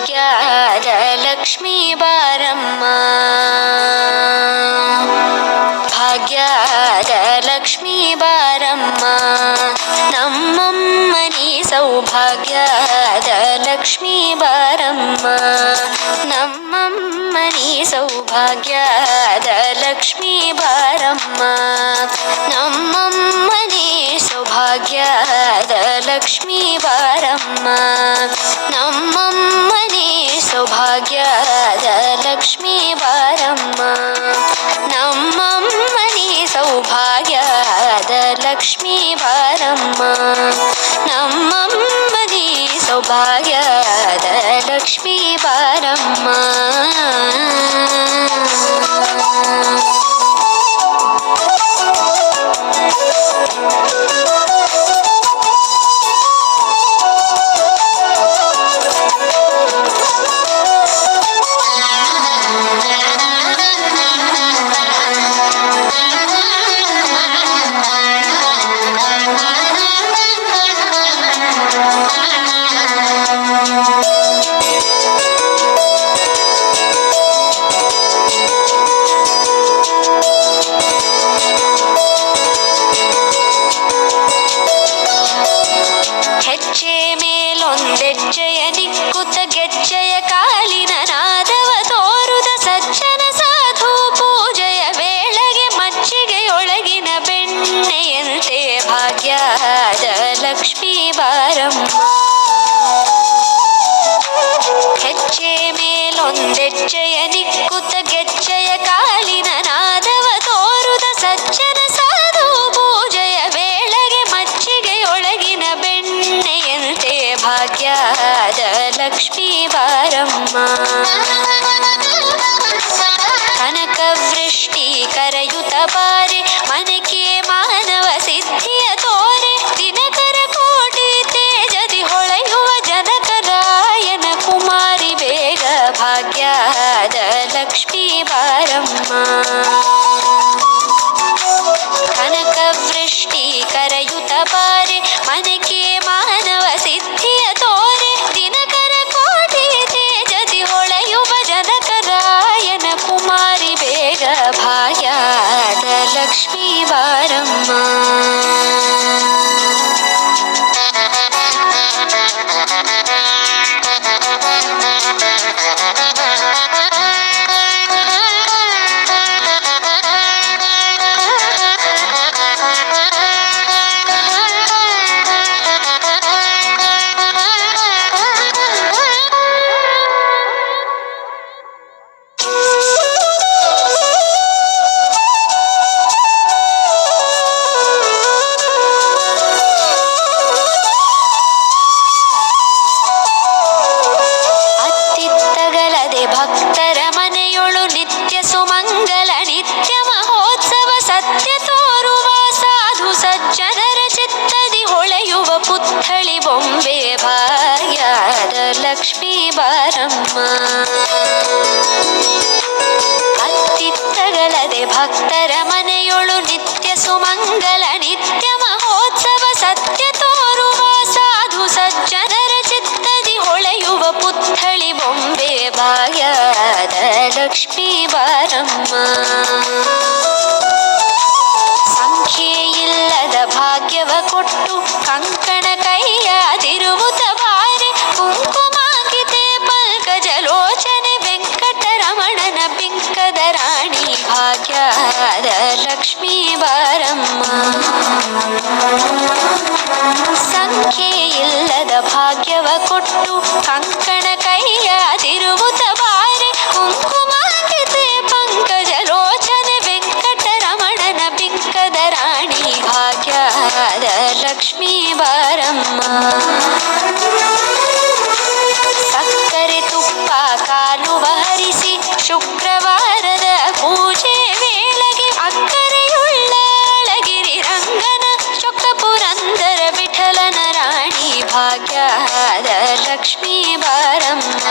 ಭಾಗ್ಯದ ಲಕ್ಷ್ಮೀ ಬಾರಮ್ಮ, ಭಾಗ್ಯದ ಲಕ್ಷ್ಮೀ ಬಾರಮ್ಮ, ನಮ್ಮಮ್ಮನಿ ಸೌಭಾಗ್ಯದ ಲಕ್ಷ್ಮೀ ಬಾರಮ್ಮ, ನಮ್ಮಮ್ಮನಿ ಸೌಭಾಗ್ಯದ ಲಕ್ಷ್ಮೀ ಬಾರಮ್ಮ, ನಮ್ಮಮ್ಮನಿ ಸೌಭಾಗ್ಯದ ಲಕ್ಷ್ಮೀ ಬಾರಮ್ಮ, ನಮ್ಮಮ್ಮನಿ ಸೌಭಾಗ್ಯದ ಲಕ್ಷ್ಮೀ ಬಾರಮ್ಮ, ನಮ್ಮಮ್ಮನಿ ಸೌಭಾಗ್ಯದ ಲಕ್ಷ್ಮೀ ಬಾರಮ್ಮ, ನಮ್ಮಮ್ಮನಿ ಸೌಭಾಗ್ಯದ ಲಕ್ಷ್ಮೀ ಬಾರಮ್ಮ. ಹೆಜ್ಜೆ ಮೇಲೊಂದೆಜ್ಜೆಯ ನಿಕ್ಕುತ್ತ ಗೆಜ್ಜೆಯ ಕಾಲಿನ ನಾದವ ತೋರುದ ಸಜ್ಜನ ಸಾಧು ಪೂಜೆಯ ವೇಳೆಗೆ ಮಜ್ಜಿಗೆಯೊಳಗಿನ ಬೆಣ್ಣೆಯಂತೆ ಭಾಗ್ಯದ ಲಕ್ಷ್ಮೀ ಬಾರಮ್ಮ, ಹೆಜ್ಜೆ ಮೇಲೊಂದೆಜ್ಜೆಯ ನಿಕ್ಕುತ್ತ ಗೆಜ್ಜೆಯ ಕಾಲಿನ ನಾದವ ತೋರುದ ಸಜ್ಜನ ಸಾಧು ಪೂಜೆಯ ವೇಳೆಗೆ ಮಜ್ಜಿಗೆಯೊಳಗಿನ ಬೆಣ್ಣೆಯಂತೆ ಭಾಗ್ಯದ ಲಕ್ಷ್ಮೀ ಬಾರಮ್ಮ, ಕನಕ ವೃಷ್ಟಿ ಕರೆಯುತ್ತ ಬಾರೆ ಮನಕೆ ಮಾನವ ಸಿದ್ಧಿಯ ತೋರೆ, ದಿನಕರ ಕೋಟಿ ತೇಜದಿ ಹೊಳೆಯುವ ಜನಕರಾಯನ ಕುಮಾರಿ ಬೇಗ ಭಾಗ್ಯದ ಲಕ್ಷ್ಮೀ ಬಾರಮ್ಮ, ಕನಕ ವೃಷ್ಟಿ ಕರೆಯುತ್ತ ಬಾರೆ ಮನಕೆ ಮಾನವ ಸಿದ್ಧಿಯ ತೋರೆ, ದಿನಕರ ಕೋಟಿ ತೇಜದಿ ಹೊಳೆಯುವ ಜನಕರಾಯನ ಕುಮಾರಿ ಬೇಗ ಭಾಗ್ಯದ ಲಕ್ಷ್ಮೀ ಬಾರಮ್ಮ. ಅತ್ತಿತ್ತಗಲದೆ ಭಕ್ತರ ಮನೆಯೊಳು ನಿತ್ಯ ಸುಮಂಗಲ ನಿತ್ಯ ಮಹೋತ್ಸವ ಸತ್ಯ ತೋರುವ ಸಾಧು ಸಜ್ಜನರ ಚಿತ್ತದಿ ಹೊಳೆಯುವ ಪುತ್ಥಳಿ ಬೊಂಬೆ ಭಾಗ್ಯದ ಲಕ್ಷ್ಮೀ ಬಾರಮ್ಮ, ಅತ್ತಿತ್ತಗಲದೆ ಭಕ್ತರ ಮನೆಯೊಳು ನಿತ್ಯ ಸುಮಂಗಲ ನಿತ್ಯ ಮಹೋತ್ಸವ ಸತ್ಯ ತೋರುವ ಸಾಧು ಸಜ್ಜನರ ಚಿತ್ತದಿ ಹೊಳೆಯುವ ಪುತ್ಥಳಿ ಬೊಂಬೆ ಭಾಗ್ಯದ ಲಕ್ಷ್ಮೀ ಬಾರಮ್ಮ, ಸಂಖ್ಯೆಯಿಲ್ಲದ ಭಾಗ್ಯವ ಕೊಟ್ಟು ಕಂಕಣ ಕೈಯಾದಿರುವುದ ಬಾರೆ, ಕುಂಕುಮಾಂಕಿತೆ ಪಂಕಜಲೋಚನೆ ವೆಂಕಟರಮಣನ ಬಿಂಕದ ರಾಣಿ ಭಾಗ್ಯದ ಲಕ್ಷ್ಮೀ ಬಾರಮ್ಮ, ಸಂಖ್ಯೆಯಿಲ್ಲದ ಭಾಗ್ಯವ ಕೊಟ್ಟು ಕಂಕಣ ಕೈಯಾದಿರುವುದ ಬಾರೆ, ಕುಂಕುಮಾಂಕಿತೆ ಪಂಕಜಲೋಚನೆ ವೆಂಕಟರಮಣನ ಬಿಂಕದ ರಾಣಿ ಭಾಗ್ಯದ ಲಕ್ಷ್ಮೀ ಬಾರಮ್ಮ, ಸಕ್ಕರೆ ತುಪ್ಪ ಕಾಲುವ ಹರಿಸಿ ಶುಕ್ರವಾರದ ಪೂಜೆ ವೇಳೆಗೆ ಅಕ್ಕರೆಯುಳ್ಳ ಅಳಗಿರಿ ರಂಗನ ಚೊಕ್ಕ ಪುರಂದರ ವಿಠಲನ ರಾಣಿ ಭಾಗ್ಯದ ಲಕ್ಷ್ಮೀ ಬಾರಮ್ಮ.